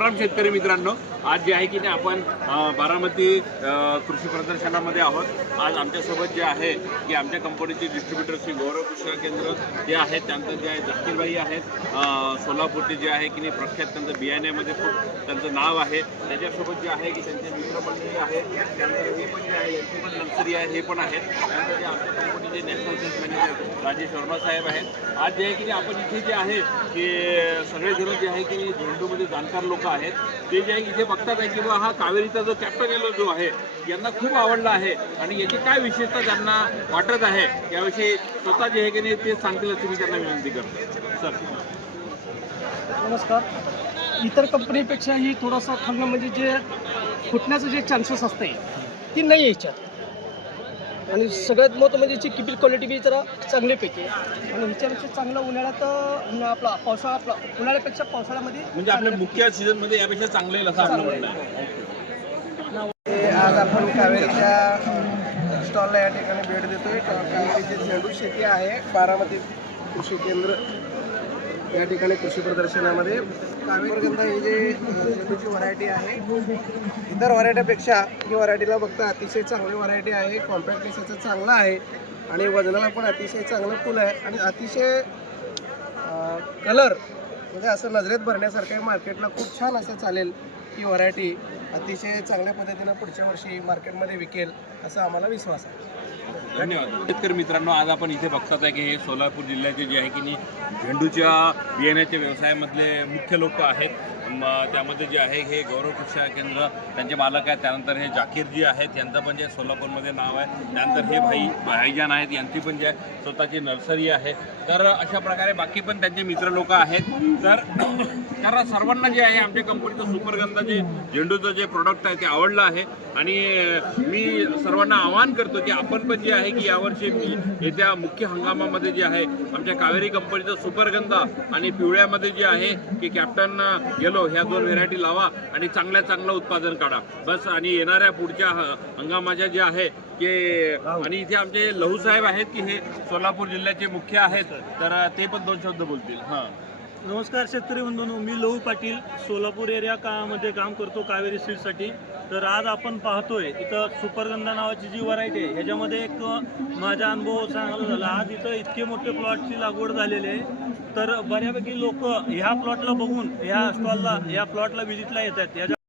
राम शेतकरी मित्रांनो. आज जे आहे की ते आपण बारामती कृषी प्रदर्शनामध्ये आहोत आज आमच्यासोबत जे आहे की आमच्या कंपनीचे डिस्ट्रीब्युटर श्री गौरव कृषी केंद्र जे आहेत त्यांचं जे आहे जाकीरबाई आहेत सोलापूरचे जे आहे की नाही प्रख्यात त्यांचं बियाण्यामध्ये खूप त्यांचं नाव आहे त्याच्यासोबत जे आहे की त्यांचे मित्रमंडळी आहेत त्यानंतर हे पण जे आहे यांची पण नर्सरी आहे हे पण आहेत त्यानंतर जे आमच्या कंपनीचे national sales manager Rajesh Verma साहेब आहेत आज जे आहे की नाही आपण इथे जे आहे की सगळेजण जे आहे की झेंडूमध्ये जाणकार लोक आहेत ते जे आहे इथे बघतात आहे की बा हा कावेरीचा जो कॅप्टन येलो जो आहे यांना खूप आवडला आहे आणि याची काय विशेषता त्यांना वाटत आहे याविषयी स्वतः जे आहे की नाही ते सांगतील असं मी त्यांना विनंती करतो. सर नमस्कार. इतर कंपनीपेक्षा ही थोडासा खाल्लं म्हणजे जे फुटण्याचं जे चान्सेस असते ती नाही याच्यात आणि सगळ्यात महत्त्व म्हणजे याची किपील क्वालिटी बी जरा चांगलीपैकी आहे. आणि ह्याच्यापेक्षा चांगलं उन्हाळ्यात आपला पावसाळा आपला उन्हाळ्यापेक्षा पावसाळ्यामध्ये म्हणजे आपल्या मुख्य सीझनमध्ये यापेक्षा चांगलं असं आपलं म्हणणं आहे. आज आपण कावेरीच्या स्टॉलला या ठिकाणी भेट देतोय. कावेरीची झेंडू शेती आहे. बारामती कृषी केंद्र या ठिकाणी कृषी प्रदर्शनामध्ये. कावेरगंधा ही जी झेंडूची व्हरायटी आहे इतर व्हरायटीपेक्षा ही व्हरायटीला बघता अतिशय चांगली व्हरायटी आहे. कॉम्पॅक्ट याचं चांगलं आहे. आणि वजनाला पण अतिशय चांगलं फुल आहे. आणि अतिशय कलर म्हणजे असं नजरेत भरण्यासारखं आहे. मार्केटला खूप छान असं चालेल ही व्हरायटी अतिशय चांगल्या पद्धतीनं पुढच्या वर्षी मार्केटमध्ये विकेल असा आम्हाला विश्वास आहे. धन्यवाद. शेतकरी मित्रांनो आज आपण इथे बघतात आहे की हे सोलापूर जिल्ह्याचे जे आहे की नाही झेंडूच्या बियाण्याच्या व्यवसायामधले मुख्य लोक आहेत. त्यामध्ये जे आहे हे गौरव कृषी केंद्र त्यांचे मालक आहेत. त्यानंतर हे जाकीरजी आहेत. यांचं पण जे सोलापूरमध्ये नाव आहे. त्यानंतर हे भाई भाईजान आहेत. यांची पण जे आहे स्वतःची नर्सरी आहे. तर अशा प्रकारे बाकी पण त्यांचे मित्र लोक आहेत. तर कारण सर्वांना जे आहे आमच्या कंपनीचं सुपरगंधा जे झेंडूचं जे प्रोडक्ट आहे ते आवडलं आहे. आणि मी सर्वांना आवाहन करतो की आपण पण जे आहे की यावर्षी मी येत्या मुख्य हंगामामध्ये जे आहे आमच्या कावेरी कंपनीचं सुपरगंधा आणि पिवळ्यामध्ये जे आहे की कॅप्टन येलो ह्या दोन व्हेरायटी लावा आणि चांगल्या चांगलं उत्पादन काढा. बस आणि येणाऱ्या पुढच्या हंगामाच्या जे आहे की आणि इथे आमचे लहू साहेब आहेत की हे सोलापूर जिल्ह्याचे मुख्य आहेत तर ते पण दोन शब्द बोलतील. हां. नमस्कार शेतकरी बंधूंनो मी लहू पाटील सोलापूर एरिया कामध्ये काम करतो कावेरी सीडसाठी. तर आज आपण पाहतोय इथं सुपरगंधा नावाची जी व्हरायटी आहे ह्याच्यामध्ये एक माझा अनुभव सांगायला झाला. आज इथं इतके मोठे प्लॉटची लागवड झालेली आहे. तर बऱ्यापैकी लोक ह्या प्लॉटला बघून ह्या स्टॉलला ह्या प्लॉटला व्हिजिटला येतात. ह्याच्या